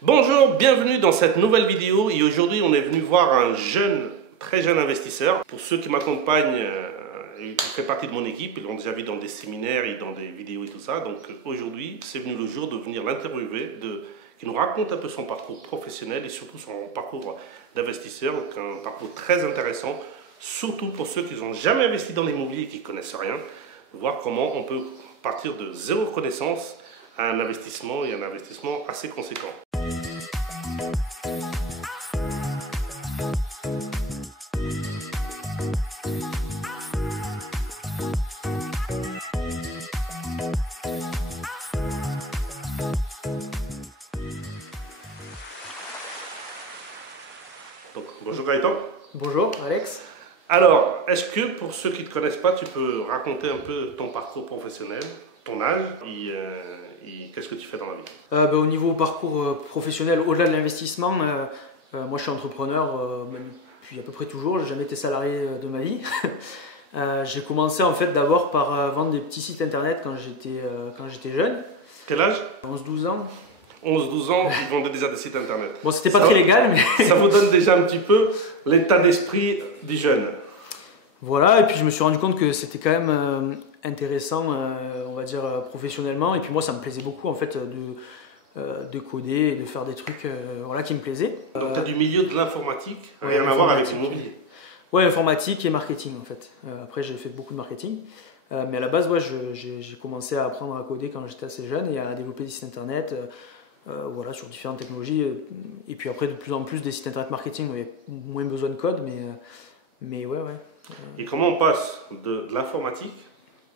Bonjour, bienvenue dans cette nouvelle vidéo et aujourd'hui on est venu voir un très jeune investisseur. Pour ceux qui m'accompagnent, il fait partie de mon équipe, ils l'ont déjà vu dans des séminaires et dans des vidéos et tout ça. Donc aujourd'hui c'est venu le jour de venir l'interviewer, qu'il nous raconte un peu son parcours professionnel et surtout son parcours d'investisseur, un parcours très intéressant, surtout pour ceux qui n'ont jamais investi dans l'immobilier et qui ne connaissent rien, voir comment on peut partir de zéro connaissance à un investissement et un investissement assez conséquent. Donc, bonjour Gaëtan. Bonjour Alex. Alors, est-ce que pour ceux qui ne te connaissent pas, tu peux raconter un peu ton parcours professionnel, ton âge et qu'est-ce que tu fais dans la vie? Au niveau parcours professionnel, au-delà de l'investissement, moi je suis entrepreneur depuis à peu près toujours, j'ai jamais été salarié de ma vie. J'ai commencé en fait d'abord par vendre des petits sites internet quand j'étais jeune. Quel âge? 11-12 ans. 11-12 ans, ils vendaient déjà des sites internet. Bon, c'était pas très légal, mais... Ça vous donne déjà un petit peu l'état d'esprit du jeune. Voilà, et puis je me suis rendu compte que c'était quand même intéressant, on va dire, professionnellement. Et puis moi, ça me plaisait beaucoup en fait de coder et de faire des trucs voilà, qui me plaisaient. Donc tu as du milieu de l'informatique, rien à voir avec l'immobilier. Ouais, informatique et marketing en fait. Après, j'ai fait beaucoup de marketing. Mais à la base, ouais, j'ai commencé à apprendre à coder quand j'étais assez jeune et à développer des sites internet voilà, sur différentes technologies. Et puis après, de plus en plus, des sites internet marketing où il y a moins besoin de code, mais ouais. Et comment on passe de l'informatique,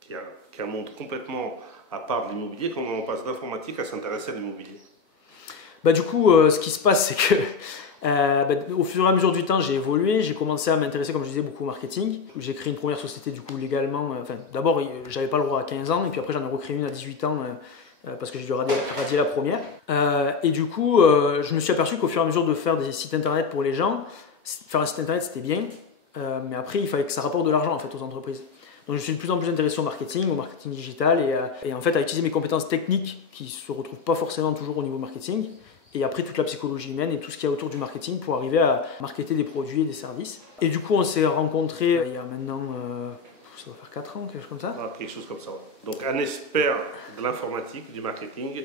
qui est un monde complètement à part de l'immobilier, comment on passe d'informatique à s'intéresser à l'immobilier? Du coup, ce qui se passe, c'est que au fur et à mesure du temps, j'ai évolué, j'ai commencé à m'intéresser, comme je disais, beaucoup au marketing. J'ai créé une première société du coup légalement. D'abord, j'avais pas le droit à 15 ans, et puis après, j'en ai recréé une à 18 ans parce que j'ai dû radier la première. Et du coup, je me suis aperçu qu'au fur et à mesure de faire des sites internet pour les gens, faire un site internet c'était bien, mais après, il fallait que ça rapporte de l'argent en fait aux entreprises. Donc, je suis de plus en plus intéressé au marketing digital et en fait à utiliser mes compétences techniques qui se retrouvent pas forcément toujours au niveau marketing. Et après toute la psychologie humaine et tout ce qu'il y a autour du marketing pour arriver à marketer des produits et des services. Et du coup, on s'est rencontrés il y a maintenant, ça va faire 4 ans, quelque chose comme ça. Ah, quelque chose comme ça, ouais. Donc un expert de l'informatique, du marketing,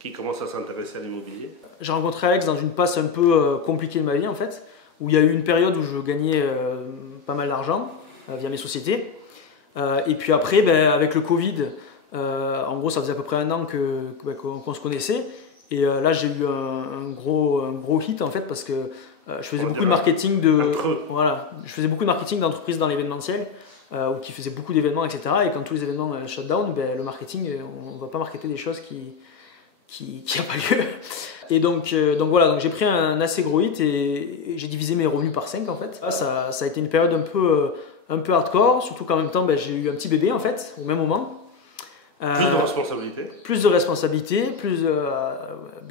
qui commence à s'intéresser à l'immobilier. J'ai rencontré Alex dans une passe un peu compliquée de ma vie en fait, où il y a eu une période où je gagnais pas mal d'argent via mes sociétés. Et puis après, avec le Covid, en gros ça faisait à peu près 1 an qu'on se connaissait. Et là, j'ai eu un gros hit en fait parce que je faisais beaucoup de marketing je faisais beaucoup de marketing d'entreprises dans l'événementiel ou qui faisaient beaucoup d'événements, etc. Et quand tous les événements shut down, le marketing, on ne va pas marketer des choses qui n'ont pas lieu. Et donc voilà, donc j'ai pris un assez gros hit et j'ai divisé mes revenus par 5 en fait. Là, ça a été une période un peu hardcore, surtout qu'en même temps, j'ai eu un petit bébé en fait au même moment. Plus de responsabilité. Plus de responsabilité,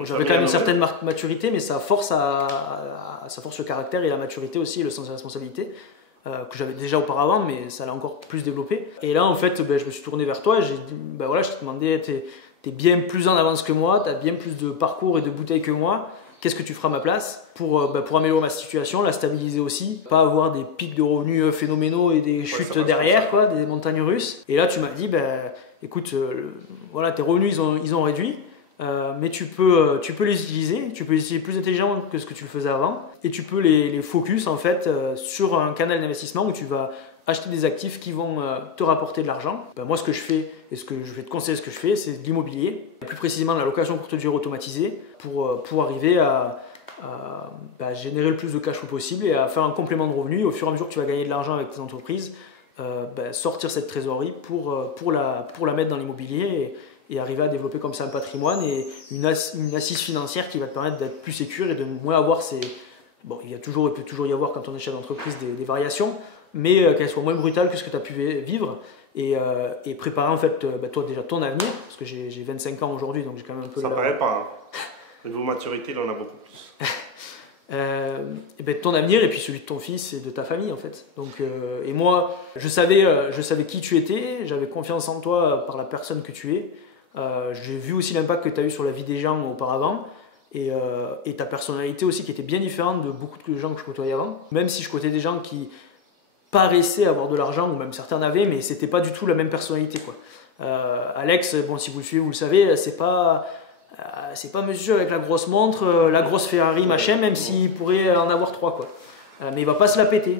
j'avais quand même une certaine maturité, mais ça force le caractère et la maturité aussi, et le sens de responsabilité, que j'avais déjà auparavant, mais ça l'a encore plus développé. Et là, en fait, je me suis tourné vers toi et j'ai dit, voilà, je t'ai demandé, t'es bien plus en avance que moi, t'as bien plus de parcours et de bouteilles que moi. Qu'est-ce que tu feras à ma place pour améliorer ma situation, la stabiliser aussi, pas avoir des pics de revenus phénoménaux et des chutes derrière, quoi, des montagnes russes. Et là, tu m'as dit, écoute, voilà, tes revenus ils ont réduit, mais tu peux les utiliser plus intelligemment que ce que tu le faisais avant, et tu peux les focus en fait sur un canal d'investissement où tu vas acheter des actifs qui vont te rapporter de l'argent. Moi, ce que je fais et ce que je vais te conseiller, ce que je fais, c'est de l'immobilier, plus précisément de la location courte durée automatisée, pour arriver à générer le plus de cash flow possible et à faire un complément de revenus. Au fur et à mesure que tu vas gagner de l'argent avec tes entreprises, sortir cette trésorerie pour la mettre dans l'immobilier et arriver à développer comme ça un patrimoine et une assise financière qui va te permettre d'être plus sécure et de moins avoir il peut toujours y avoir quand on est chef d'entreprise des variations, mais qu'elles soient moins brutales que ce que tu as pu vivre et préparer en fait toi déjà ton avenir, parce que j'ai 25 ans aujourd'hui, donc j'ai quand même un peu... Ça paraît pas, hein. Niveau maturité, il en a beaucoup plus. Ton avenir et puis celui de ton fils et de ta famille en fait. Donc, et moi, je savais qui tu étais, j'avais confiance en toi par la personne que tu es. J'ai vu aussi l'impact que tu as eu sur la vie des gens auparavant. et ta personnalité aussi qui était bien différente de beaucoup de gens que je côtoyais avant. Même si je côtoyais des gens qui paraissaient avoir de l'argent, ou même certains en avaient, mais c'était pas du tout la même personnalité, quoi. Alex, bon, si vous le suivez, vous le savez, c'est pas monsieur avec la grosse montre, la grosse Ferrari, machin, même s'il pourrait en avoir 3, quoi. Mais il va pas se la péter.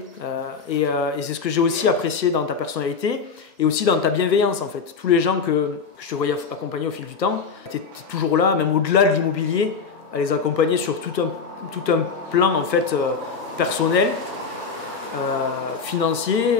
Et c'est ce que j'ai aussi apprécié dans ta personnalité et aussi dans ta bienveillance, en fait. Tous les gens que je te voyais accompagner au fil du temps, tu étais toujours là, même au-delà de l'immobilier, à les accompagner sur tout un plan, en fait, personnel, financier,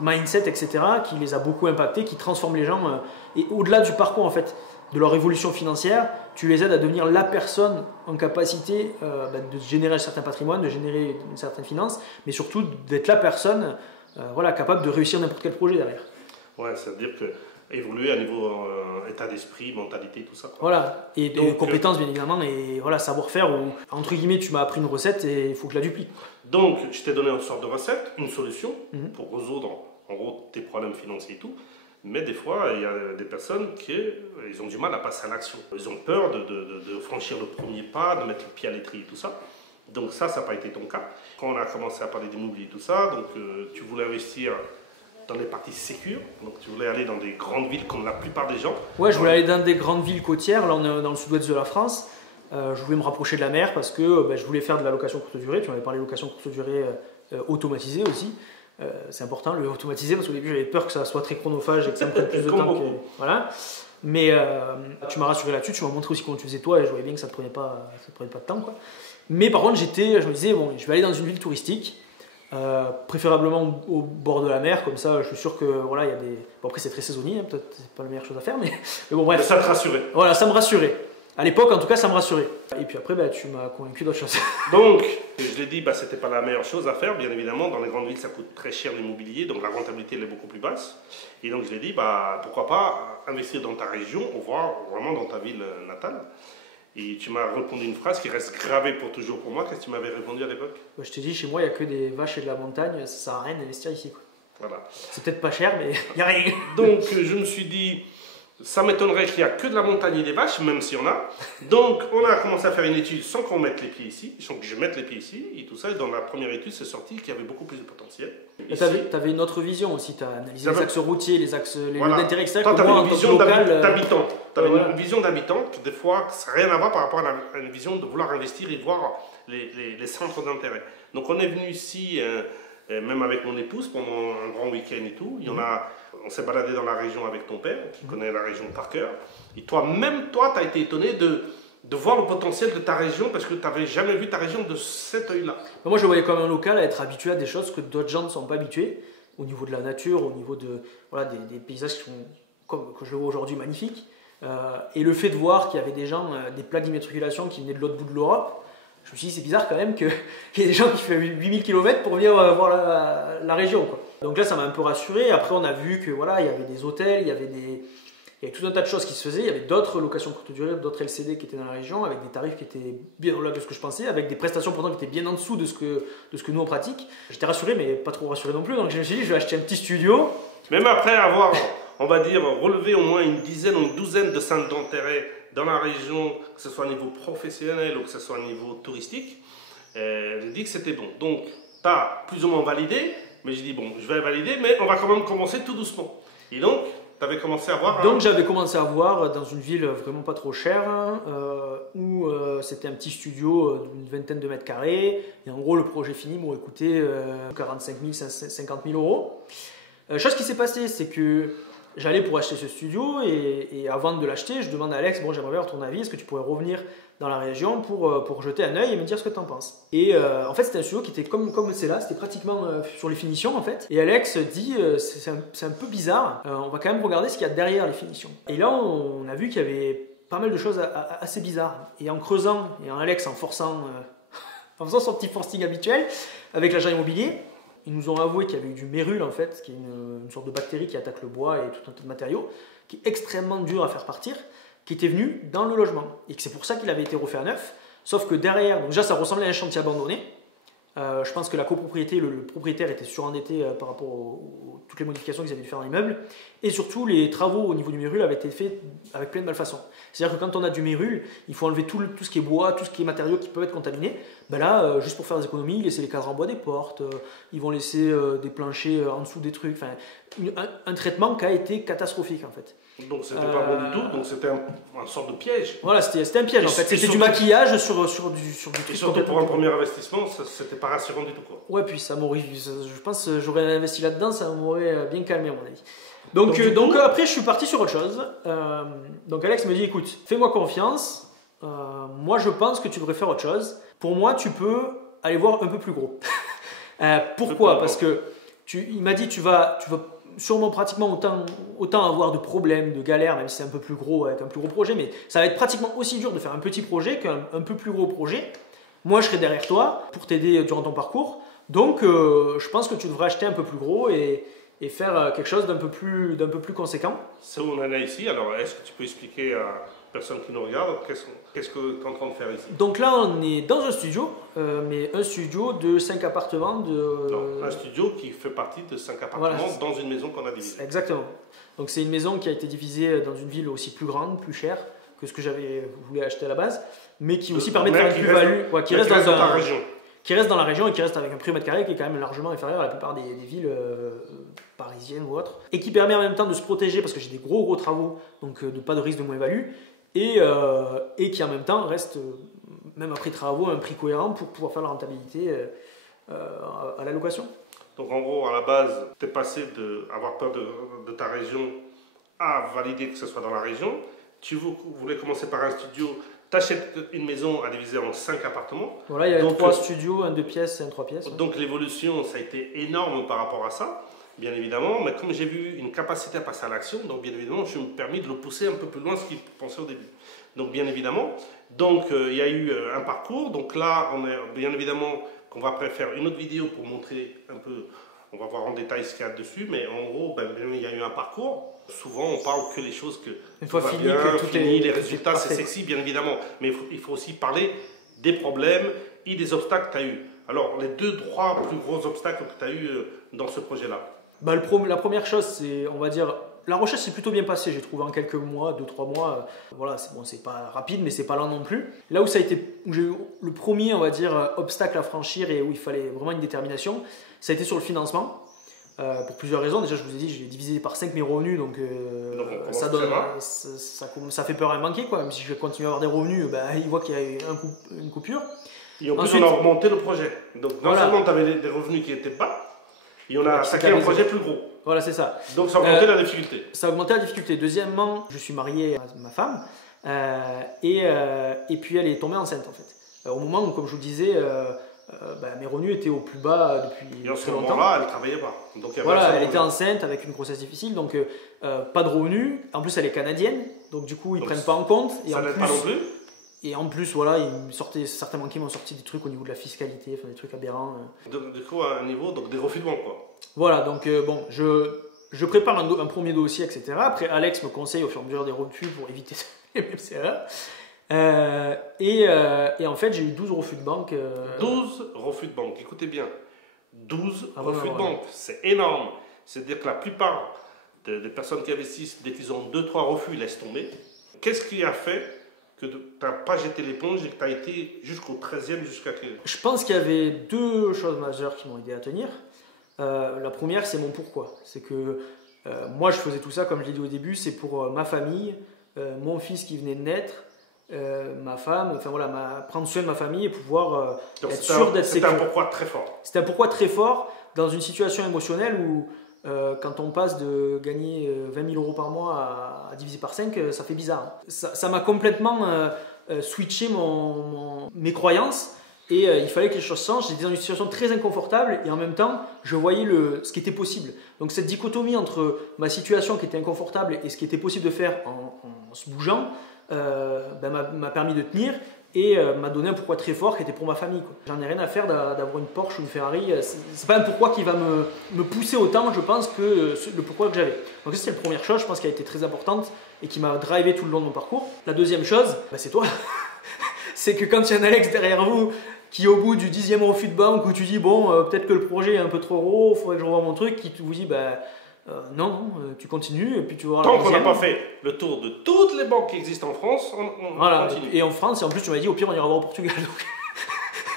mindset, etc., qui les a beaucoup impactés, qui transforment les gens. Et au-delà du parcours, en fait, de leur évolution financière, tu les aides à devenir la personne en capacité de générer un certain patrimoine, de générer une certaine finance, mais surtout d'être la personne voilà, capable de réussir n'importe quel projet derrière. Ouais, c'est-à-dire que évoluer à niveau état d'esprit, mentalité, tout ça, quoi. Voilà, et donc, compétences bien évidemment, et voilà, savoir-faire, où entre guillemets tu m'as appris une recette et il faut que je la duplique. Donc je t'ai donné une sorte de recette, une solution pour résoudre en gros tes problèmes financiers et tout. Mais des fois, il y a des personnes qui ils ont du mal à passer à l'action. Ils ont peur de franchir le premier pas, de mettre le pied à l'étrier et tout ça. Donc ça n'a pas été ton cas. Quand on a commencé à parler d'immobilier et tout ça, donc tu voulais investir dans les parties sécures. Donc tu voulais aller dans des grandes villes comme la plupart des gens. Ouais, je voulais aller dans des grandes villes côtières. Là, on est dans le sud-ouest de la France. Je voulais me rapprocher de la mer parce que je voulais faire de la location courte durée. Tu m'avais parlé de location courte durée automatisée aussi. C'est important, le automatisé, parce qu'au début j'avais peur que ça soit très chronophage et que ça me prenne plus de temps. Voilà. Mais tu m'as rassuré là-dessus, tu m'as montré aussi comment tu faisais toi et je voyais bien que ça ne te prenait pas de temps, quoi. Mais par contre, je me disais, bon, je vais aller dans une ville touristique, préférablement au bord de la mer, comme ça je suis sûr que voilà, il y a des. Bon, après, c'est très saisonnier, hein, peut-être c'est pas la meilleure chose à faire, mais bon, bref. Mais ça te rassurait. Voilà, ça me rassurait. À l'époque, en tout cas, ça me rassurait. Et puis après, tu m'as convaincu d'autre chose. Donc, je l'ai dit, c'était pas la meilleure chose à faire, bien évidemment. Dans les grandes villes, ça coûte très cher l'immobilier, donc la rentabilité elle est beaucoup plus basse. Et donc, je l'ai dit, pourquoi pas investir dans ta région, voire vraiment dans ta ville natale. Et tu m'as répondu une phrase qui reste gravée pour toujours pour moi. Qu'est-ce que tu m'avais répondu à l'époque? Je t'ai dit, chez moi, il n'y a que des vaches et de la montagne, ça sert à rien d'investir ici, quoi. Voilà. C'est peut-être pas cher, mais il n'y a rien. Donc, je me suis dit. Ça m'étonnerait qu'il n'y a que de la montagne et des vaches, même s'il y en a. Donc, on a commencé à faire une étude sans qu'on mette les pieds ici, sans que je mette les pieds ici, et tout ça. Et dans la première étude, c'est sorti qu'il y avait beaucoup plus de potentiel. Tu avais une autre vision aussi. Tu as analysé les axes routiers, les axes lieux d'intérêt, etc. Toi, tu avais une vision d'habitant. Tu avais voilà. une vision d'habitant, des fois, ça n'a rien à voir par rapport à une vision de vouloir investir et voir les centres d'intérêt. Donc, on est venu ici, même avec mon épouse, pendant un grand week-end et tout. On s'est baladé dans la région avec ton père, qui connaît la région par cœur. Et toi, tu as été étonné de voir le potentiel de ta région, parce que tu n'avais jamais vu ta région de cet œil-là. Moi, je voyais comme un local à être habitué à des choses que d'autres gens ne sont pas habitués, au niveau de la nature, au niveau des paysages qui sont, que je vois aujourd'hui, magnifiques. Et le fait de voir qu'il y avait des gens, des plaques d'immatriculation qui venaient de l'autre bout de l'Europe, je me suis dit, c'est bizarre quand même qu'il y ait des gens qui font 8000 km pour venir voir la région, quoi. Donc là, ça m'a un peu rassuré. Après, on a vu que voilà, il y avait des hôtels, il y avait tout un tas de choses qui se faisaient. Il y avait d'autres locations courte durée, d'autres LCD qui étaient dans la région, avec des tarifs qui étaient bien au-delà de ce que je pensais, avec des prestations pourtant qui étaient bien en dessous de ce que nous on pratique. J'étais rassuré, mais pas trop rassuré non plus. Donc je me suis dit, je vais acheter un petit studio. Même après avoir, on va dire, relevé au moins une dizaine ou une douzaine de centres d'intérêt dans la région, que ce soit au niveau professionnel ou que ce soit au niveau touristique, j'ai dit que c'était bon. Donc, tu as plus ou moins validé, mais j'ai dit, bon, je vais valider, mais on va quand même commencer tout doucement. Et donc, tu avais commencé à voir... Donc, j'avais commencé à voir dans une ville vraiment pas trop chère, où c'était un petit studio d'une vingtaine de mètres carrés. Et en gros, le projet fini m'aurait coûté 45 000, 50 000 euros. Chose qui s'est passée, c'est que j'allais pour acheter ce studio et avant de l'acheter, je demande à Alex, bon, j'aimerais avoir ton avis, est-ce que tu pourrais revenir dans la région pour jeter un œil et me dire ce que tu en penses. Et en fait, c'était un studio qui était comme c'est là, c'était pratiquement sur les finitions en fait. Et Alex dit, c'est un peu bizarre, on va quand même regarder ce qu'il y a derrière les finitions. Et là, on a vu qu'il y avait pas mal de choses assez bizarres. Et en creusant, et en Alex en forçant, en faisant son petit forcing habituel avec l'agent immobilier, ils nous ont avoué qu'il y avait eu du mérule en fait, qui est une sorte de bactérie qui attaque le bois et tout un tas de matériaux, qui est extrêmement dur à faire partir, qui était venu dans le logement. Et que c'est pour ça qu'il avait été refait à neuf, sauf que derrière, donc déjà ça ressemblait à un chantier abandonné, Je pense que la copropriété, le propriétaire était surendetté par rapport toutes les modifications qu'ils avaient dû faire dans l'immeuble. Et surtout, les travaux au niveau du mérule avaient été faits avec plein de malfaçons. C'est-à-dire que quand on a du mérule, il faut enlever tout ce qui est bois, tout ce qui est matériaux qui peuvent être contaminés. Ben là, juste pour faire des économies, laisser les cadres en bois des portes, ils vont laisser des planchers en dessous des trucs. Enfin, un traitement qui a été catastrophique en fait. Donc c'était pas bon du tout, donc c'était un sorte de piège. Voilà, c'était un piège en fait. C'était du maquillage sur du truc. Et surtout pour un premier investissement, c'était pas rassurant du tout quoi. Ouais, puis ça m'aurait, je pense que j'aurais investi là-dedans, ça m'aurait bien calmé à mon avis. Donc après, je suis parti sur autre chose. Donc Alex me dit, écoute, fais-moi confiance. Moi, je pense que tu devrais faire autre chose. Pour moi, tu peux aller voir un peu plus gros. Pourquoi? Parce que il m'a dit, tu vas sûrement pratiquement autant avoir de problèmes, de galères, même si c'est un peu plus gros avec un plus gros projet, mais ça va être pratiquement aussi dur de faire un petit projet qu'un peu plus gros projet. Moi, je serai derrière toi pour t'aider durant ton parcours. Donc, je pense que tu devrais acheter un peu plus gros et faire quelque chose d'un peu plus conséquent. C'est où on en est ici. Alors, est-ce que tu peux expliquer à personne qui nous regarde qu'est-ce que tu es en train de faire ici? Donc là, on est dans un studio, mais un studio de 5 appartements. Non, un studio qui fait partie de 5 appartements voilà, dans une maison qu'on a divisée. Exactement. Donc c'est une maison qui a été divisée dans une ville aussi plus grande, plus chère que ce que j'avais voulu acheter à la base, mais qui aussi permet de faire une plus-value, qui reste dans la région. Qui reste dans la région et qui reste avec un prix au mètre carré qui est quand même largement inférieur à la plupart des villes parisiennes ou autres. Et qui permet en même temps de se protéger parce que j'ai des gros travaux, donc de pas de risque de moins-value. Et qui en même temps reste, même après travaux, un prix cohérent pour pouvoir faire la rentabilité à la location. Donc en gros, à la base, tu es passé d'avoir peur de ta région à valider que ce soit dans la région. Tu voulais commencer par un studio, tu achètes une maison à diviser en 5 appartements. Voilà, il y a 3 studios, un 2 pièces et un 3 pièces. Donc l'évolution, ça a été énorme par rapport à ça. Bien évidemment, mais comme j'ai vu une capacité à passer à l'action, donc bien évidemment, je me suis permis de le pousser un peu plus loin de ce qu'il pensait au début. Donc bien évidemment, il y a eu un parcours. Donc là, on est bien évidemment qu'on va après faire une autre vidéo pour montrer un peu, on va voir en détail ce qu'il y a dessus, mais en gros, il y a eu un parcours. Souvent, on parle que les choses que une fois fini, les résultats, c'est sexy, bien évidemment, mais il faut aussi parler des problèmes et des obstacles que tu as eu. Alors, les 3 plus gros obstacles que tu as eu dans ce projet-là. La première chose, c'est, on va dire, la recherche s'est plutôt bien passée, j'ai trouvé en quelques mois, 2-3 mois. Voilà, c'est pas rapide, mais c'est pas lent non plus. Là où j'ai eu le premier, on va dire, obstacle à franchir et où il fallait vraiment une détermination, ça a été sur le financement. Pour plusieurs raisons. Déjà, je vous ai dit, j'ai divisé par 5 mes revenus, donc ça fait peur à manquer, quoi. Même si je vais continuer à avoir des revenus, il voit qu'il y a eu une coupure. Et en plus, on a augmenté le projet. Donc, non seulement tu avais des revenus qui étaient bas, et on a attaqué un projet plus gros. Voilà, c'est ça. Donc, ça a augmenté la difficulté. Ça a augmenté la difficulté. Deuxièmement, je suis marié à ma femme, et puis elle est tombée enceinte, en fait. Au moment où, comme je vous disais, mes revenus étaient au plus bas depuis très longtemps. Et en ce moment-là, elle ne travaillait pas. Donc, voilà, elle était enceinte avec une grossesse difficile, donc pas de revenus. En plus, elle est canadienne, donc du coup, ils ne prennent pas en compte. Et ça n'aide pas non plus. Et en plus, voilà, certains banquiers m'ont sorti des trucs au niveau de la fiscalité, enfin des trucs aberrants. Du coup, à un niveau, donc des refus de banque, quoi. Voilà, donc je prépare un premier dossier, etc. Après, Alex me conseille au fur et à mesure des refus pour éviter les mêmes erreurs. Et en fait, j'ai eu 12 refus de banque. 12 refus de banque, écoutez bien. 12 refus de banque, c'est énorme. C'est-à-dire que la plupart des personnes qui investissent, dès qu'ils ont 2-3 refus, ils laissent tomber. Qu'est-ce qui a fait que tu n'as pas jeté l'éponge et que tu as été jusqu'au 13e, jusqu'à quel... Je pense qu'il y avait 2 choses majeures qui m'ont aidé à tenir. La première, c'est mon pourquoi. C'est que moi, je faisais tout ça, comme je l'ai dit au début, c'est pour ma famille, mon fils qui venait de naître, ma femme, enfin voilà, prendre soin de ma famille et pouvoir être sûr d'être sécurisé. C'était un pourquoi très fort. C'était un pourquoi très fort dans une situation émotionnelle où quand on passe de gagner 20 000 € par mois à diviser par 5, ça fait bizarre. Ça m'a complètement switché mes croyances et il fallait que les choses changent. J'étais dans une situation très inconfortable et en même temps, je voyais ce qui était possible. Donc cette dichotomie entre ma situation qui était inconfortable et ce qui était possible de faire en se bougeant m'a permis de tenir et m'a donné un pourquoi très fort qui était pour ma famille. J'en ai rien à faire d'avoir une Porsche ou une Ferrari. C'est pas un pourquoi qui va me pousser autant, je pense, que le pourquoi que j'avais. Donc ça, c'est la première chose, je pense, qui a été très importante et qui m'a drivé tout le long de mon parcours. La deuxième chose, c'est toi. c'est que quand il y a un Alex derrière vous qui au bout du 10e refus de banque où tu dis bon peut-être que le projet est un peu trop gros, il faudrait que je revoie mon truc, qui vous dit bah non, tu continues et puis tu vois. Tant qu'on n'a pas fait le tour de toutes les banques qui existent en France, on voilà, continue. Et en France, et en plus tu m'as dit au pire on ira voir au Portugal.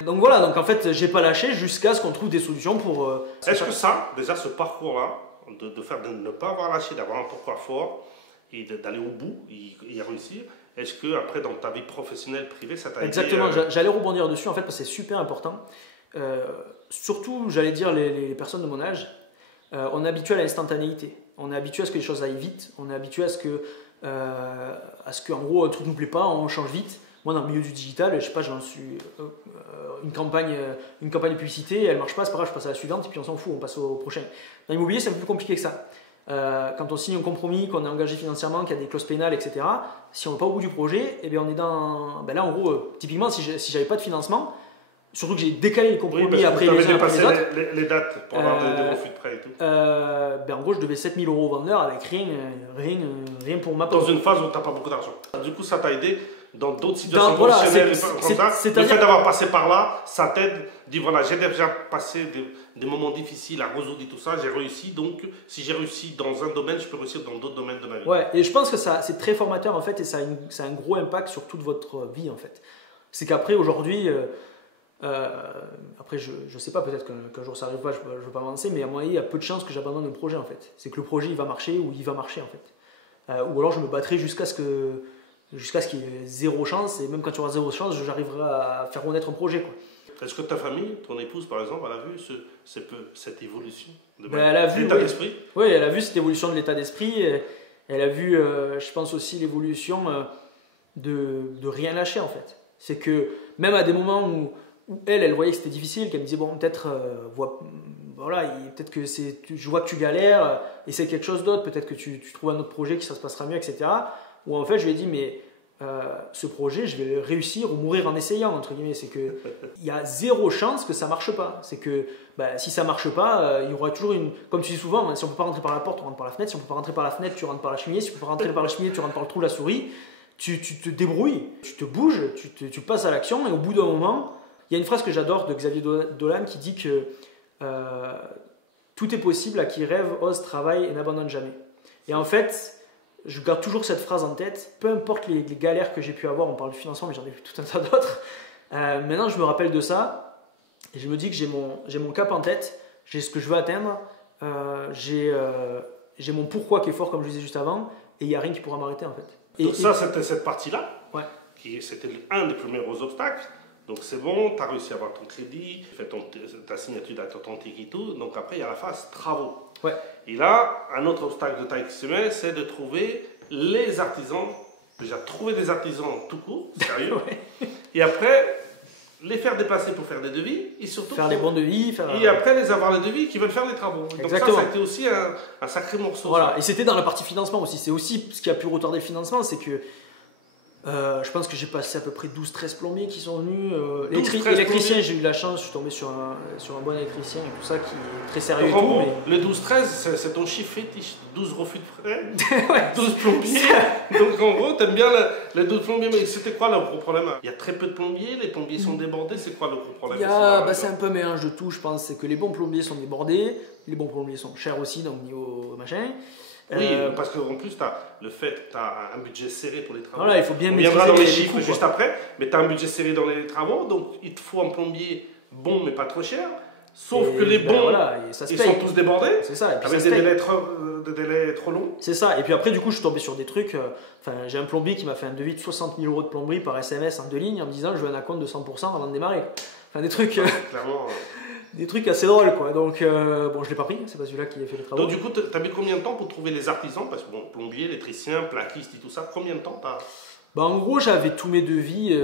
Donc voilà, donc en fait j'ai pas lâché jusqu'à ce qu'on trouve des solutions pour. Est-ce que ça, déjà ce parcours-là, de ne pas avoir lâché, d'avoir un pourquoi fort et d'aller au bout, y réussir, est-ce que après dans ta vie professionnelle, privée, ça t'a aidé? Exactement, j'allais rebondir dessus en fait parce que c'est super important. Surtout, j'allais dire les personnes de mon âge, on est habitué à l'instantanéité, on est habitué à ce que les choses aillent vite, on est habitué à ce que en gros un truc nous plaît pas, on change vite. Moi dans le milieu du digital, je sais pas, j'en suis une campagne de publicité, elle marche pas, c'est pas grave, je passe à la suivante et puis on s'en fout, on passe au prochain. Dans l'immobilier, c'est un peu plus compliqué que ça. Quand on signe un compromis, qu'on est engagé financièrement, qu'il y a des clauses pénales, etc., si on n'est pas au bout du projet, eh bien on est dans. Ben là, en gros, typiquement, si j'avais pas de financement, surtout que j'ai décalé les compromis après les uns après les autres. Les dates pour avoir des refus de prêt et tout. Ben en gros, je devais 7 000 € au vendeur avec rien pour ma part. Dans une phase où tu n'as pas beaucoup d'argent. Du coup, ça t'a aidé dans d'autres situations professionnelles comme ça. Le fait d'avoir passé par là, ça t'aide. Dis voilà, j'ai déjà passé des moments difficiles à résoudre et tout ça, j'ai réussi. Donc, si j'ai réussi dans un domaine, je peux réussir dans d'autres domaines de ma vie. Ouais, et je pense que c'est très formateur en fait, et ça a un gros impact sur toute votre vie en fait. C'est qu'après, aujourd'hui, après, je sais pas, peut-être qu'un jour ça arrive pas, je veux pas avancer, mais à mon avis, il y a peu de chances que j'abandonne un projet en fait. C'est que le projet il va marcher ou il va marcher en fait. Ou alors je me battrai jusqu'à ce qu'il y ait zéro chance, et même quand tu auras zéro chance, j'arriverai à faire renaître un projet quoi. Est-ce que ta famille, ton épouse par exemple, elle a vu cette évolution de l'état d'esprit? Oui, elle a vu cette évolution de l'état d'esprit. Elle a vu, je pense aussi, l'évolution de rien lâcher en fait. C'est que même à des moments où elle voyait que c'était difficile, qu'elle me disait bon, peut-être, voilà, peut-être que je vois que tu galères, essaie quelque chose d'autre, peut-être que tu trouves un autre projet qui ça se passera mieux, etc. Ou en fait, je lui ai dit mais ce projet, je vais réussir ou mourir en essayant, entre guillemets. C'est qu'il y a zéro chance que ça marche pas. C'est que si ça marche pas, il y aura toujours une. Comme tu dis souvent, hein, si on peut pas rentrer par la porte, on rentre par la fenêtre. Si on peut pas rentrer par la fenêtre, tu rentres par la cheminée. Si tu peux pas rentrer par la cheminée, tu rentres par le trou de la souris. Tu te débrouilles, tu te bouges, tu passes à l'action, et au bout d'un moment, il y a une phrase que j'adore de Xavier Dolan qui dit que tout est possible à qui rêve, ose, travaille et n'abandonne jamais. Et en fait, je garde toujours cette phrase en tête, peu importe les galères que j'ai pu avoir, on parle du financement, mais j'en ai vu tout un tas d'autres. Maintenant, je me rappelle de ça, et je me dis que j'ai mon cap en tête, j'ai ce que je veux atteindre, j'ai mon pourquoi qui est fort, comme je le disais juste avant, et il n'y a rien qui pourra m'arrêter en fait. Donc ça, c'était cette partie-là, ouais. C'était un des premiers obstacles. Donc c'est bon, tu as réussi à avoir ton crédit, fait ta signature d'être authentique et tout. Donc après, il y a la phase travaux. Ouais. Et là, un autre obstacle de taille qui se met, c'est de trouver les artisans. Déjà, trouver des artisans tout court, sérieux. Ouais. Et après, les faire déplacer pour faire des devis. Et surtout faire des bons devis. Et après, les avoir les devis qui veulent faire les travaux. Exactement. Donc ça a été aussi un sacré morceau. Voilà. Et c'était dans la partie financement aussi. C'est aussi ce qui a pu retarder le financement, c'est que je pense que j'ai passé à peu près 12-13 plombiers qui sont venus. Électricien, j'ai eu la chance, je suis tombé sur un bon électricien et tout ça qui est très sérieux. Donc, en gros, le 12-13, c'est ton chiffre fétiche. 12 refus de frais, ouais. 12 plombiers. Donc en gros, t'aimes bien les 12 plombiers, mais c'était quoi le gros problème? Il y a très peu de plombiers, les plombiers sont débordés, c'est quoi le gros problème? C'est un peu mélange de tout, je pense. C'est que les bons plombiers sont débordés, les bons plombiers sont chers aussi, donc niveau machin. Oui, parce qu'en plus, tu as le fait que tu as un budget serré pour les travaux. Voilà, il faut bien on viendra dans les chiffres juste après, mais tu as un budget serré dans les travaux, donc il te faut un plombier bon mais pas trop cher. Sauf que les bons, ils sont tous débordés. C'est ça. Et puis avec des délais trop longs. C'est ça. Et puis après, du coup, je suis tombé sur des trucs. J'ai un plombier qui m'a fait un devis de 60 000 € de plomberie par SMS en 2 lignes en me disant je veux un acompte de 100% avant de démarrer. Enfin, des trucs. Clairement. Des trucs assez drôles quoi. Donc bon, je l'ai pas pris, c'est pas celui-là qui a fait les travaux. Donc du coup, tu as mis combien de temps pour trouver les artisans? Parce que bon, plombier, électricien, plaquiste et tout ça, combien de temps t'as? En gros, j'avais tous mes devis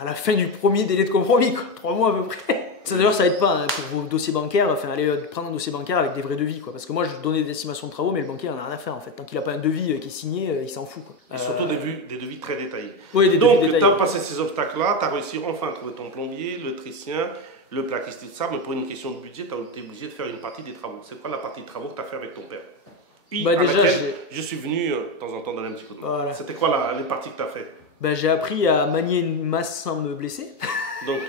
à la fin du premier délai de compromis, quoi. 3 mois à peu près. D'ailleurs, ça aide pas hein, pour vos dossiers bancaires, allez prendre un dossier bancaire avec des vrais devis, quoi. Parce que moi, je donnais des estimations de travaux, mais le banquier en a rien à faire en fait. Tant qu'il n'a pas un devis qui est signé, il s'en fout, quoi. Et surtout des devis très détaillés. Oui, donc, tu as passé ces obstacles-là, tu as réussi enfin à trouver ton plombier, l'électricien, le plaquiste et tout ça, mais pour une question de budget, tu as été obligé de faire une partie des travaux. C'est quoi la partie de travaux que tu as fait avec ton père? Déjà, je suis venu de temps en temps donner un petit coup de main. Voilà. C'était quoi les parties que tu as fait? Ben, j'ai appris à manier une masse sans me blesser. Donc,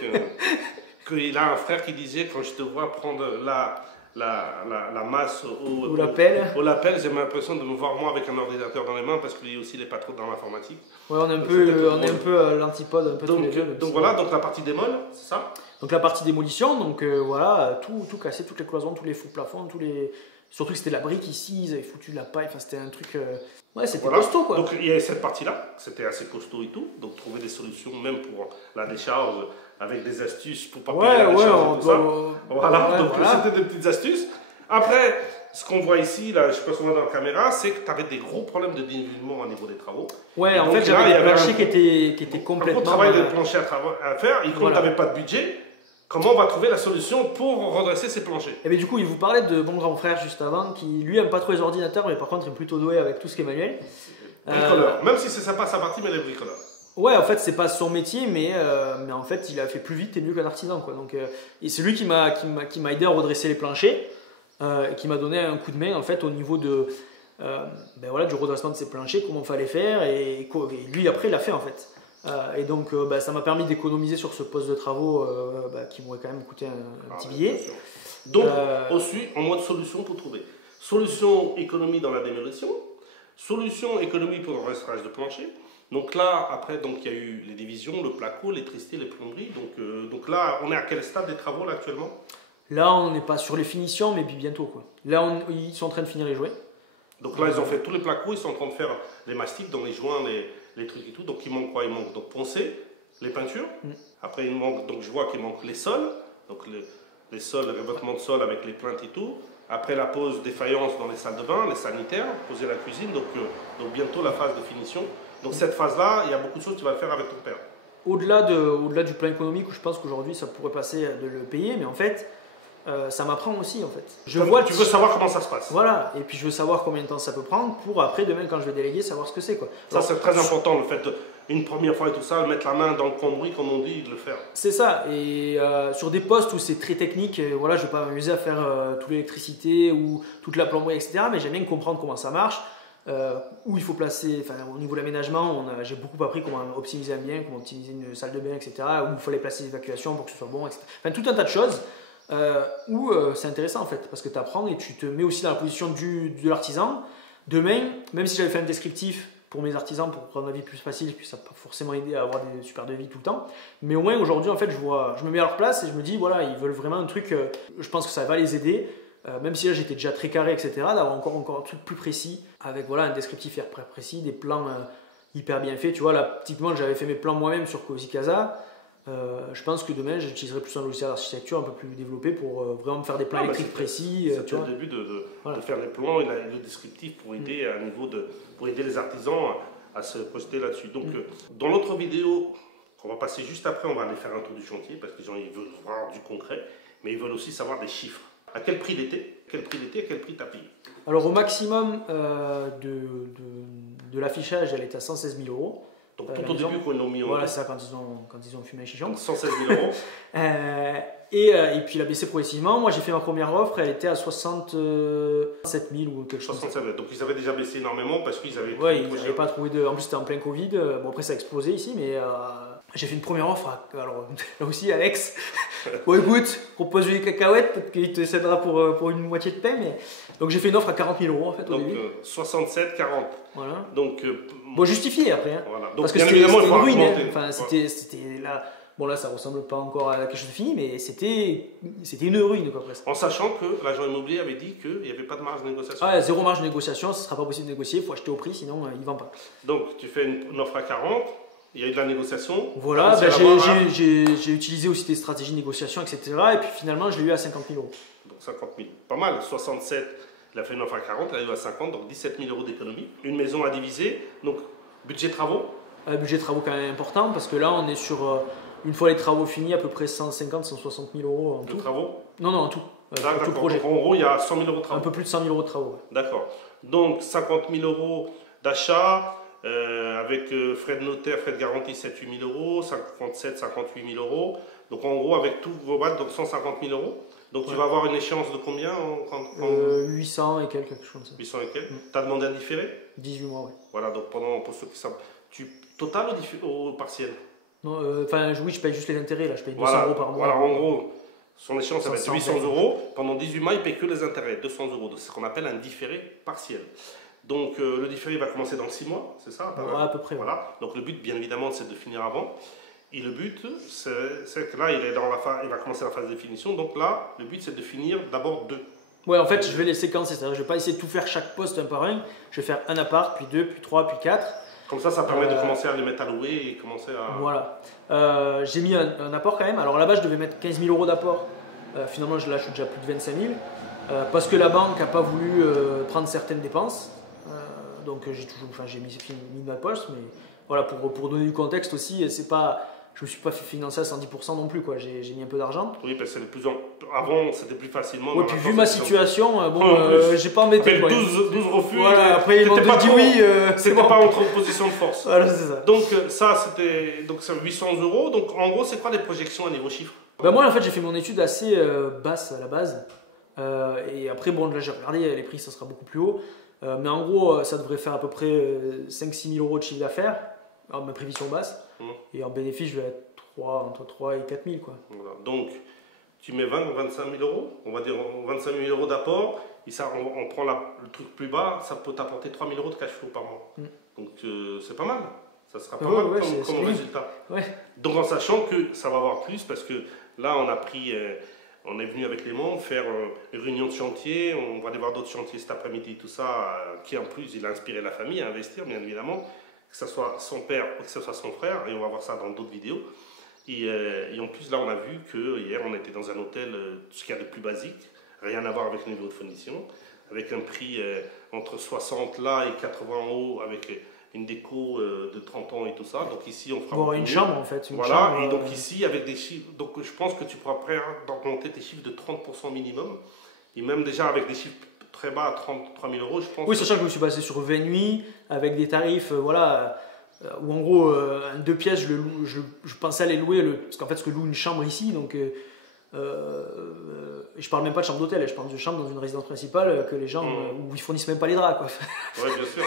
qu'il a un frère qui disait, quand je te vois prendre la masse Ou l'appel. au lapel, j'ai l'impression de me voir moi avec un ordinateur dans les mains parce que lui aussi il n'est pas trop dans l'informatique. Ouais, on est un peu l'antipode, un peu tous les deux. Donc voilà, donc la partie démol, c'est ça? Donc la partie démolition, donc voilà, tout cassé, toutes les cloisons, tous les faux plafonds, surtout que c'était la brique ici, ils avaient foutu de la paille, enfin c'était un truc... Ouais, c'était costaud quoi. Donc il y avait cette partie-là, c'était assez costaud et tout, donc trouver des solutions même pour la décharge avec des astuces pour pas payer la décharge et tout ça. Voilà, donc c'était des petites astuces. Après, ce qu'on voit ici, là, je sais pas si on voit dans la caméra, c'est que tu avais des gros problèmes de dénudement au niveau des travaux. Ouais, en fait j'avais un plancher qui était complètement... Un gros travail de plancher à faire, et comme tu n'avais pas de budget, comment on va trouver la solution pour redresser ces planchers? Et bien du coup, il vous parlait de mon grand frère juste avant, qui lui aime pas trop les ordinateurs, mais par contre il est plutôt doué avec tout ce qui est manuel. Bricoleur, même si c'est sympa sa partie, mais il est bricoleur. Ouais, en fait, c'est pas son métier, mais en fait, il a fait plus vite et mieux qu'un artisan, quoi. Donc, et c'est lui qui m'a aidé à redresser les planchers et qui m'a donné un coup de main, en fait, au niveau de, ben voilà, du redressement de ces planchers, comment il fallait faire, et lui, après, il l'a fait, en fait. Et donc, ben, ça m'a permis d'économiser sur ce poste de travaux ben, qui m'aurait quand même coûté un petit billet. Donc, ensuite, en mode solution pour trouver. Solution économie dans la démolition, solution économie pour le restaurage de plancher. Donc là, après, il y a eu les divisions, le placo, l'électricité, les plomberies. Donc là, on est à quel stade des travaux là, actuellement? Là, on n'est pas sur les finitions, mais puis bientôt, quoi. Là, ils sont en train de finir les jouets. Donc là, ils ont fait tous les placos, ils sont en train de faire les mastiques dans les joints, les trucs et tout. Donc il manque quoi? Il manque donc poncer, les peintures. Après, il manque, donc je vois qu'il manque les sols. Donc les sols, le revêtement de sol avec les plaintes et tout. Après la pose des faïences dans les salles de bain, les sanitaires, poser la cuisine. Donc bientôt la phase de finition. Donc cette phase-là, il y a beaucoup de choses que tu vas faire avec ton père. Au-delà du plan économique, où je pense qu'aujourd'hui ça pourrait passer de le payer, mais en fait, ça m'apprend aussi en fait. Tu veux savoir comment ça se passe. Voilà, et puis je veux savoir combien de temps ça peut prendre pour après, demain quand je vais déléguer, savoir ce que c'est quoi. Ça c'est très important, le fait une première fois et tout ça, mettre la main dans le cambouis comme on dit, de le faire. C'est ça, et sur des postes où c'est très technique, voilà, je ne vais pas m'amuser à faire toute l'électricité ou toute la plomberie, etc. Mais j'aime bien comprendre comment ça marche. Où il faut placer, enfin, au niveau de l'aménagement, j'ai beaucoup appris comment optimiser un bien, comment optimiser une salle de bain, etc. Où il fallait placer l'évacuation pour que ce soit bon, etc. Enfin, tout un tas de choses où c'est intéressant en fait, parce que tu apprends et tu te mets aussi dans la position de l'artisan. Demain, même si j'avais fait un descriptif pour mes artisans pour prendre la vie plus facile, puis ça n'a pas forcément aidé à avoir des super devis tout le temps, mais au moins aujourd'hui en fait je me mets à leur place et je me dis voilà, ils veulent vraiment un truc, je pense que ça va les aider. Même si là j'étais déjà très carré, etc., d'avoir encore un truc plus précis, avec voilà, un descriptif hyper précis, des plans hyper bien faits. Tu vois, là, typiquement, j'avais fait mes plans moi-même sur Cozy Casa. Je pense que demain, j'utiliserai plus un logiciel d'architecture un peu plus développé pour vraiment me faire des plans électriques précis. C'était le début de faire les plans et le descriptif pour aider, pour aider les artisans à se projeter là-dessus. Donc, dans l'autre vidéo, qu'on va passer juste après, on va aller faire un tour du chantier parce que les gens ils veulent voir du concret, mais ils veulent aussi savoir des chiffres. À quel prix d'été? À quel prix t'as payé? Alors au maximum de l'affichage, elle était à 116 000 euros. Donc tout au début qu'on l'a mis en... Voilà, ça quand ils ont fumé un chichon. Donc 116 000 euros. Et puis il a baissé progressivement. Moi j'ai fait ma première offre, elle était à 67 000 ou quelque chose. 67 000. Donc ils avaient déjà baissé énormément parce qu'ils avaient... Ouais, ils n'avaient pas trouvé de... En plus c'était en plein Covid. Bon après ça a explosé ici, mais... J'ai fait une première offre, alors là aussi Alex, bon écoute, propose-lui des cacahuètes, peut-être qu'il te cédera pour une moitié de paie, mais... Donc j'ai fait une offre à 40 000 euros en fait au début. 67, 40. Voilà. Donc... bon justifié après, hein. Voilà. Donc, parce que c'était une ruine, hein. Enfin, c'était là... Bon là ça ressemble pas encore à quelque chose de fini, mais c'était une ruine quoi presque. En sachant que l'agent immobilier avait dit qu'il n'y avait pas de marge de négociation. Ah, zéro marge de négociation, ce ne sera pas possible de négocier, il faut acheter au prix, sinon il ne vend pas. Donc tu fais une offre à 40. Il y a eu de la négociation. Voilà, j'ai utilisé aussi des stratégies de négociation, etc. Et puis finalement, je l'ai eu à 50 000 euros. Donc 50 000, pas mal. 67, il a fait une offre à 40, il a eu à 50, donc 17 000 euros d'économie. Une maison à diviser, donc budget travaux. Budget travaux quand même important, parce que là, on est sur, une fois les travaux finis, à peu près 150-160 000 euros en tout. De travaux? Non, en tout. Tout projet. Donc, en gros, il y a 100 000 euros de travaux. Un peu plus de 100 000 euros de travaux. Ouais. D'accord. Donc 50 000 euros d'achat. Avec frais de notaire, frais de garantie 7-8 000 euros, 57-58 000 euros. Donc en gros, avec tous vos boîtes, donc 150 000 euros. Donc tu vas avoir une échéance de combien 800 et quelques, quelque chose comme ça. 800 et quelques. Tu as demandé à différer? 18 mois, ouais. Voilà, donc pour ceux qui savent, Total ou partiel? Non, oui, je paye juste les intérêts, là, je paye 200 Voilà, euros par mois. voilà, en gros, son échéance, ça va être 800 €. euros. Pendant 18 mois, il ne paye que les intérêts, 200 euros. C'est ce qu'on appelle un différé partiel. Donc, le différé va commencer dans 6 mois, c'est ça? À peu près. Voilà. Donc, le but, bien évidemment, c'est de finir avant. Et le but, c'est que là, il va commencer la phase de finition. Donc là, le but, c'est de finir d'abord 2. Ouais, en fait, je vais les séquencer. C'est-à-dire, je ne vais pas essayer de tout faire chaque poste un par un. Je vais faire un appart, puis 2, puis 3, puis 4. Comme ça permet de commencer à les mettre à louer et commencer à... Voilà. J'ai mis un apport quand même. Alors là-bas, je devais mettre 15 000 euros d'apport. Finalement, là, je suis déjà plus de 25 000. Parce que la banque n'a pas voulu prendre certaines dépenses. Donc j'ai mis ma poche. Mais voilà, pour donner du contexte aussi, c'est pas... Je ne me suis pas fait financer à 110% non plus, quoi. J'ai mis un peu d'argent. Oui, parce que avant, c'était plus facilement. Oui, puis vu ma situation, j'ai pas embêté. Avec 12 refus, voilà, après ils m'ont dit oui. C'était pas en position de force. Voilà, c'est ça. Donc, ça, c'était 800 euros. Donc, en gros, c'est quoi les projections à niveau chiffre? Moi, en fait, j'ai fait mon étude assez basse à la base. Et après, là, j'ai regardé, les prix, ça sera beaucoup plus haut. Mais en gros, ça devrait faire à peu près 5-6 000 euros de chiffre d'affaires. Alors, ma prévision basse. Et en bénéfice, je vais être entre 3 et 4 000. Quoi. Voilà. Donc, tu mets 25 000 euros, on va dire 25 000 euros d'apport, et ça, on prend le truc plus bas, ça peut t'apporter 3 000 euros de cash flow par mois. Donc, c'est pas mal. Ça sera pas mal comme résultat. Ouais. Donc, en sachant que ça va avoir plus, parce que là, on est venu avec les membres faire une réunion de chantier, on va aller voir d'autres chantiers cet après-midi, tout ça, qui en plus, il a inspiré la famille à investir, bien évidemment. Que ce soit son père ou que ce soit son frère, et on va voir ça dans d'autres vidéos. Et en plus, là, on a vu que hier, on était dans un hôtel, tout ce qu'il y a de plus basique, rien à voir avec le niveau de finition, avec un prix entre 60 là et 80 en haut, avec une déco de 30 ans et tout ça. Donc ici, on fera une chambre en fait. Voilà, et donc ici, avec des chiffres, donc je pense que tu pourras augmenter tes chiffres de 30% minimum, et même déjà avec des chiffres très bas à 33 000 euros, je pense. Oui, sachant que je me suis basé sur 20 nuits avec des tarifs, où en gros, un 2 pièces, je pensais aller louer, parce qu'en fait, je loue une chambre ici, donc je parle même pas de chambre d'hôtel, je parle de chambre dans une résidence principale que les gens, où ils fournissent même pas les draps. Oui, bien sûr.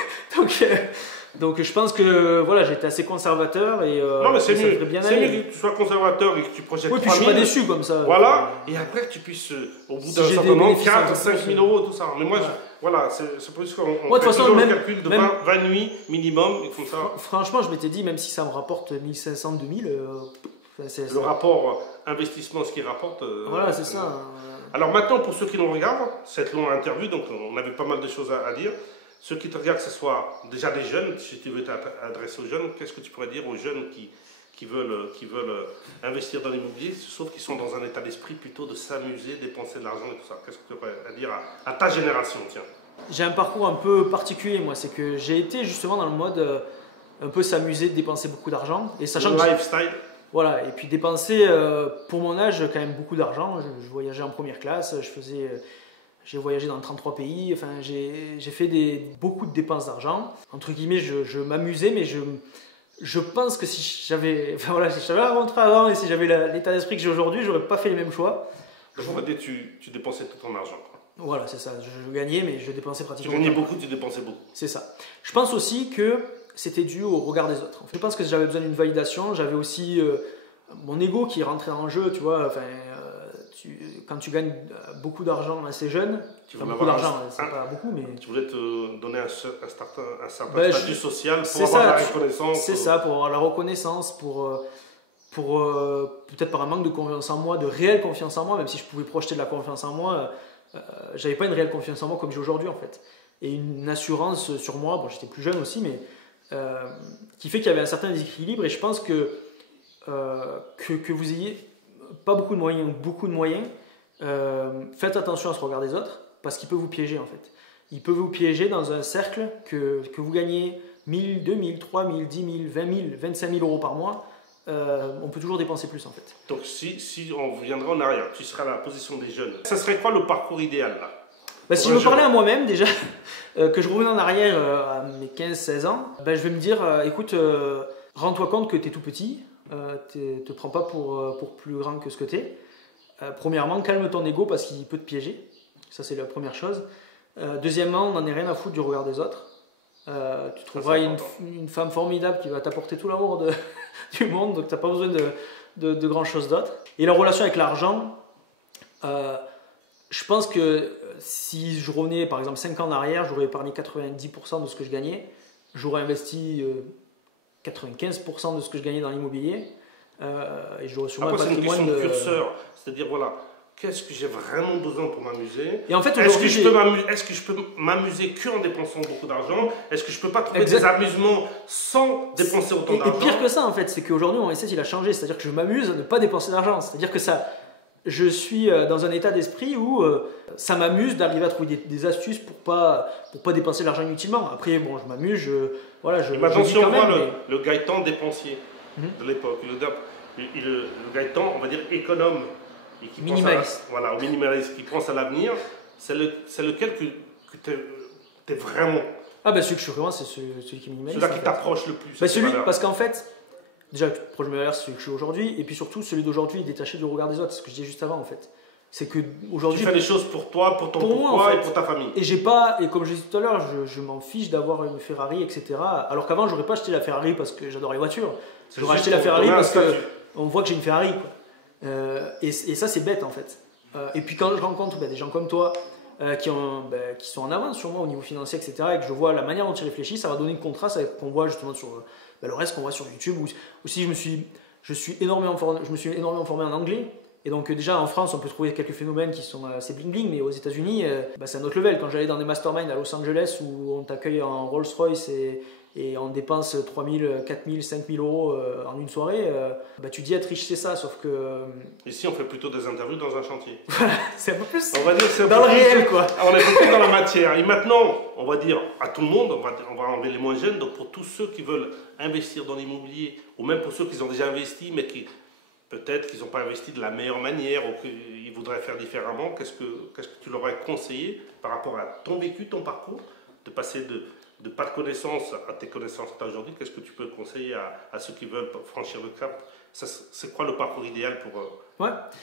Donc je pense que voilà, j'étais assez conservateur et non, mais c'est mieux aller. Que tu sois conservateur et que tu projettes. Oui, puis je suis pas déçu comme ça. Voilà, et après que tu puisses, au bout d'un certain moment, 4 5 000 euros, tout ça. Mais moi, voilà, c'est pour ça qu'on fait toujours le calcul de 20 nuits minimum, et comme ça. Franchement, je m'étais dit, même si ça me rapporte 1500, 2000. Le rapport investissement, ce qui rapporte. Voilà, c'est ça. Alors maintenant, pour ceux qui nous regardent, cette longue interview, donc on avait pas mal de choses à dire. Ceux qui te regardent, que ce soit déjà des jeunes, si tu veux t'adresser aux jeunes, qu'est-ce que tu pourrais dire aux jeunes qui veulent investir dans l'immobilier, sauf qu'ils sont dans un état d'esprit plutôt de s'amuser, dépenser de l'argent et tout ça? Qu'est-ce que tu pourrais dire à ta génération, tiens? J'ai un parcours un peu particulier, moi. C'est que j'ai été justement dans le mode un peu s'amuser, dépenser beaucoup d'argent. Et sachant le lifestyle. Voilà, et puis dépenser pour mon âge quand même beaucoup d'argent. Je voyageais en première classe, j'ai voyagé dans 33 pays, enfin j'ai fait beaucoup de dépenses d'argent. Entre guillemets, je m'amusais, mais je pense que si j'avais rentré avant et si j'avais l'état d'esprit que j'ai aujourd'hui, j'aurais pas fait les mêmes choix. Donc on va dire tu dépensais tout ton argent. Voilà, c'est ça. Je gagnais, mais je dépensais pratiquement. Tu gagnais beaucoup, tu dépensais beaucoup. C'est ça. Je pense aussi que c'était dû au regard des autres. Je pense que j'avais besoin d'une validation. J'avais aussi mon ego qui rentrait en jeu, tu vois. Enfin, quand tu gagnes beaucoup d'argent assez jeune, beaucoup d'argent, c'est pas beaucoup, mais tu voulais te donner un certain statut social pour avoir la reconnaissance. C'est ça, pour avoir la reconnaissance, pour peut-être par un manque de confiance en moi, de réelle confiance en moi, même si je pouvais projeter de la confiance en moi, j'avais pas une réelle confiance en moi comme j'ai aujourd'hui en fait, et une assurance sur moi. Bon, j'étais plus jeune aussi, mais qui fait qu'il y avait un certain déséquilibre. Et je pense que vous ayez pas beaucoup de moyens ou beaucoup de moyens, faites attention à ce regard des autres, parce qu'il peut vous piéger en fait. Il peut vous piéger dans un cercle que vous gagnez 1000, 2000, 3000, 10 000, 20 000, 25 000 euros par mois. On peut toujours dépenser plus en fait. Donc si on reviendra en arrière, tu seras à la position des jeunes. Ça serait quoi le parcours idéal là? Si je me parlais à moi-même déjà, que je revenais en arrière à mes 15-16 ans, je vais me dire, écoute, rends-toi compte que tu es tout petit, te prends pas pour plus grand que ce que tu es. Premièrement, calme ton ego parce qu'il peut te piéger. Ça, c'est la première chose. Deuxièmement, on n'en est rien à foutre du regard des autres. Tu trouveras une femme formidable qui va t'apporter tout l'amour du monde, donc tu n'as pas besoin de grand chose d'autre. Et la relation avec l'argent, je pense que si je revenais par exemple 5 ans en arrière, j'aurais épargné 90% de ce que je gagnais, j'aurais investi 95% de ce que je gagnais dans l'immobilier, et j'aurais sûrement un patrimoine. C'est une question de curseur, c'est-à-dire voilà, qu'est-ce que j'ai vraiment besoin pour m'amuser? Et en fait, est-ce que je peux m'amuser qu'en dépensant beaucoup d'argent? Est-ce que je peux pas trouver des amusements sans dépenser autant d'argent? Et pire que ça en fait, c'est qu'aujourd'hui mon mindset il a changé, c'est-à-dire que je m'amuse à ne pas dépenser d'argent, c'est-à-dire que je suis dans un état d'esprit où ça m'amuse d'arriver à trouver des astuces pour pas dépenser de l'argent inutilement. Après bon, je m'amuse, voilà, je maintenant si on voit mais... le Gaëtan dépensier de l'époque, le Gaëtan on va dire économe, et qui minimaliste. Voilà, au minimaliste, qui pense à l'avenir, c'est lequel que tu es vraiment? Ah ben celui que je suis vraiment, c'est celui qui est minimaliste. Celui-là qui t'approche le plus. Celui, parce qu'en fait, déjà, le plus proche de mes valeurs, c'est celui que je suis aujourd'hui, et puis surtout, celui d'aujourd'hui est détaché du regard des autres, c'est ce que je disais juste avant en fait. C'est que aujourd'hui. Tu fais les choses pour toi, pour ton pourquoi en fait, et pour ta famille. Et comme je disais tout à l'heure, je m'en fiche d'avoir une Ferrari, etc. Alors qu'avant, j'aurais pas acheté la Ferrari parce que j'adore les voitures. J'aurais acheté la Ferrari parce qu'on voit que j'ai une Ferrari, quoi. Et ça, c'est bête en fait. Et puis quand je rencontre des gens comme toi qui sont en avance sur moi au niveau financier, etc., et que je vois la manière dont ils réfléchissent, ça va donner une contraste avec ce qu'on voit justement sur le reste qu'on voit sur YouTube. Aussi, je me suis énormément formé en anglais. Et donc déjà en France, on peut trouver quelques phénomènes qui sont assez bling bling, mais aux États-Unis, c'est un autre level. Quand j'allais dans des masterminds à Los Angeles où on t'accueille en Rolls-Royce et on dépense 3 000, 4 000, 5 000 euros en une soirée, tu dis être riche c'est ça, sauf que... Ici on fait plutôt des interviews dans un chantier. C'est un peu plus on va dire, dans le réel quoi. On est plutôt dans la matière. Et maintenant, on va dire à tout le monde, on va enlever les moins jeunes, donc pour tous ceux qui veulent investir dans l'immobilier, ou même pour ceux qui ont déjà investi, mais qui peut-être qu'ils n'ont pas investi de la meilleure manière, ou qu'ils voudraient faire différemment, qu'est-ce que tu leur aurais conseillé par rapport à ton vécu, ton parcours, de passer de pas de connaissances à tes connaissances aujourd'hui? Qu'est-ce que tu peux conseiller à ceux qui veulent franchir le cap? C'est quoi le parcours idéal pour...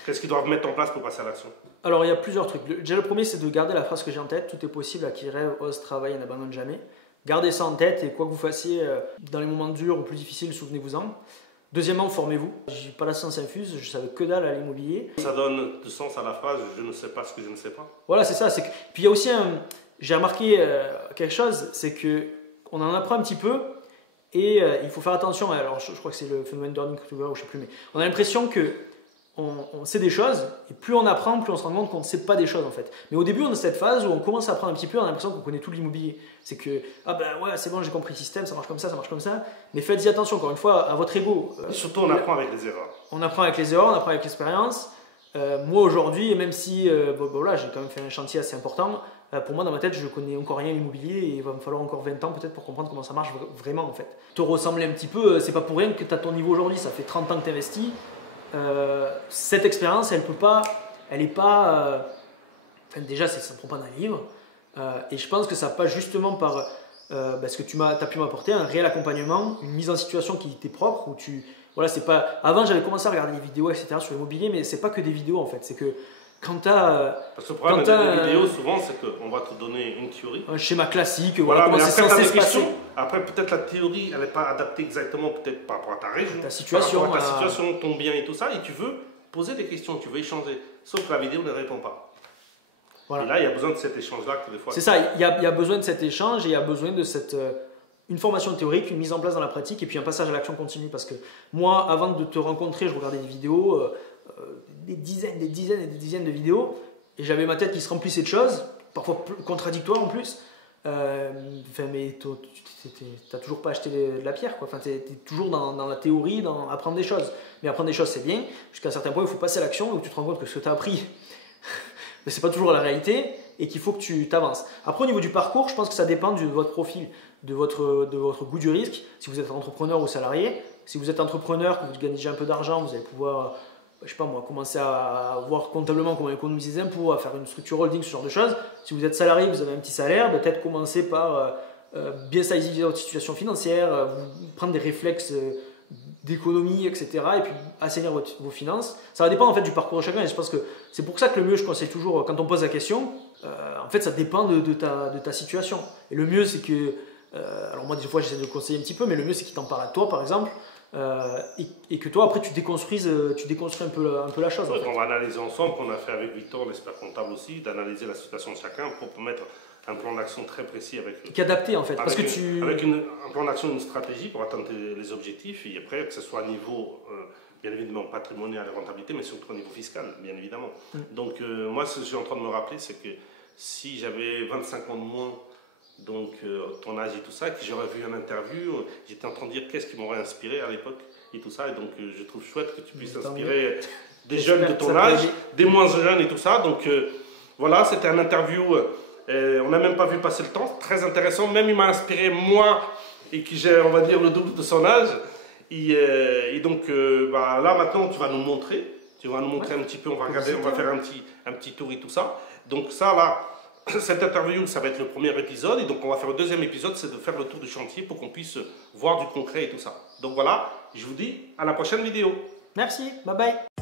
Qu'est-ce qu'ils doivent mettre en place pour passer à l'action? Alors il y a plusieurs trucs. Déjà le premier c'est de garder la phrase que j'ai en tête: tout est possible à qui rêve, ose, travaille et n'abandonne jamais. Gardez ça en tête et quoi que vous fassiez dans les moments durs ou plus difficiles, souvenez-vous-en. Deuxièmement, formez-vous. J'ai pas la science infuse, je savais que dalle à l'immobilier. Ça donne du sens à la phrase « je ne sais pas ce que je ne sais pas ». Voilà, c'est ça. Puis il y a aussi j'ai remarqué quelque chose, c'est que on en apprend un petit peu et il faut faire attention. Alors je crois que c'est le phénomène d'Earning Kruger ou je sais plus, mais on a l'impression que on sait des choses et plus on apprend, plus on se rend compte qu'on ne sait pas des choses en fait. Mais au début, on a cette phase où on commence à apprendre un petit peu, on a l'impression qu'on connaît tout l'immobilier. C'est que c'est bon, j'ai compris le système, ça marche comme ça, ça marche comme ça. Mais faites-y attention encore une fois à votre ego. Et surtout, on apprend avec les erreurs. On apprend avec les erreurs, on apprend avec l'expérience. Moi aujourd'hui, et même si j'ai quand même fait un chantier assez important, pour moi dans ma tête je connais encore rien à l'immobilier et il va me falloir encore 20 ans peut-être pour comprendre comment ça marche vraiment en fait. Te ressembler un petit peu, c'est pas pour rien que tu as ton niveau aujourd'hui, ça fait 30 ans que tu investis. Cette expérience elle est pas déjà ça ne prend pas d'un livre et je pense que ça passe justement par ce que tu as pu m'apporter, un réel accompagnement, une mise en situation qui t'est propre où c'est pas... Avant j'avais commencé à regarder des vidéos etc sur l'immobilier, mais c'est pas que des vidéos en fait, c'est que quand tu as... Parce que le problème des vidéos souvent c'est qu'on va te donner une théorie. Un schéma classique, voilà, comment c'est censé se passer. Après peut-être la théorie elle n'est pas adaptée exactement peut-être par rapport à ta région, ta situation, ton bien et tout ça, et tu veux poser des questions, tu veux échanger. Sauf que la vidéo ne répond pas. Voilà. Et là il y a besoin de cet échange-là que des fois... C'est ça, il y a besoin de cet échange et il y a besoin de une formation théorique, une mise en place dans la pratique et puis un passage à l'action continue. Parce que moi, avant de te rencontrer, je regardais des vidéos, des dizaines et des dizaines de vidéos, et j'avais ma tête qui se remplissait de choses, parfois contradictoires en plus. Mais t'as toujours pas acheté de la pierre, quoi. Enfin, t'es toujours dans la théorie, dans apprendre des choses. Mais apprendre des choses, c'est bien. Jusqu'à un certain point, il faut passer à l'action où tu te rends compte que ce que tu as appris, c'est pas toujours la réalité et qu'il faut que tu t'avances. Après, au niveau du parcours, je pense que ça dépend de votre profil, de votre goût du risque. Si vous êtes entrepreneur ou salarié, si vous êtes entrepreneur, que vous gagnez déjà un peu d'argent, vous allez pouvoir, je sais pas moi, commencer à voir comptablement comment économiser des impôts, à faire une structure holding, ce genre de choses. Si vous êtes salarié, vous avez un petit salaire, peut-être commencer par bien saisir votre situation financière, prendre des réflexes d'économie, etc. et puis assainir vos finances. Ça va dépendre en fait du parcours de chacun et je pense que c'est pour ça que le mieux, je conseille toujours, quand on pose la question, en fait ça dépend de ta situation. Et le mieux c'est que Alors moi des fois j'essaie de conseiller un petit peu, mais le mieux c'est qu'il t'en parle à toi par exemple, et que toi après tu déconstruis un peu la chose. En fait. On va analyser ensemble, qu'on a fait avec Victor, l'expert comptable aussi, d'analyser la situation de chacun pour mettre un plan d'action très précis avec... Qui est adapté en fait. Parce que avec un plan d'action, une stratégie pour atteindre les objectifs, et après que ce soit à niveau, bien évidemment, patrimonial et rentabilité, mais surtout au niveau fiscal, bien évidemment. Donc moi, ce que je suis en train de me rappeler, c'est que si j'avais 25 ans de moins, donc ton âge et tout ça, que j'aurais vu une interview, j'étais en train de dire qu'est-ce qui m'aurait inspiré à l'époque et tout ça, et donc je trouve chouette que tu puisses inspirer des jeunes de ton âge, des moins jeunes et tout ça. Donc voilà, c'était une interview, on n'a même pas vu passer le temps, très intéressant, même il m'a inspiré moi, et qui j'ai, on va dire, le double de son âge, et donc bah, là maintenant tu vas nous montrer, un petit peu, on va regarder, on va faire un petit tour et tout ça. Donc ça là, cette interview, ça va être le premier épisode, et donc on va faire le deuxième épisode, c'est de faire le tour du chantier pour qu'on puisse voir du concret et tout ça. Donc voilà, je vous dis à la prochaine vidéo. Merci, bye bye.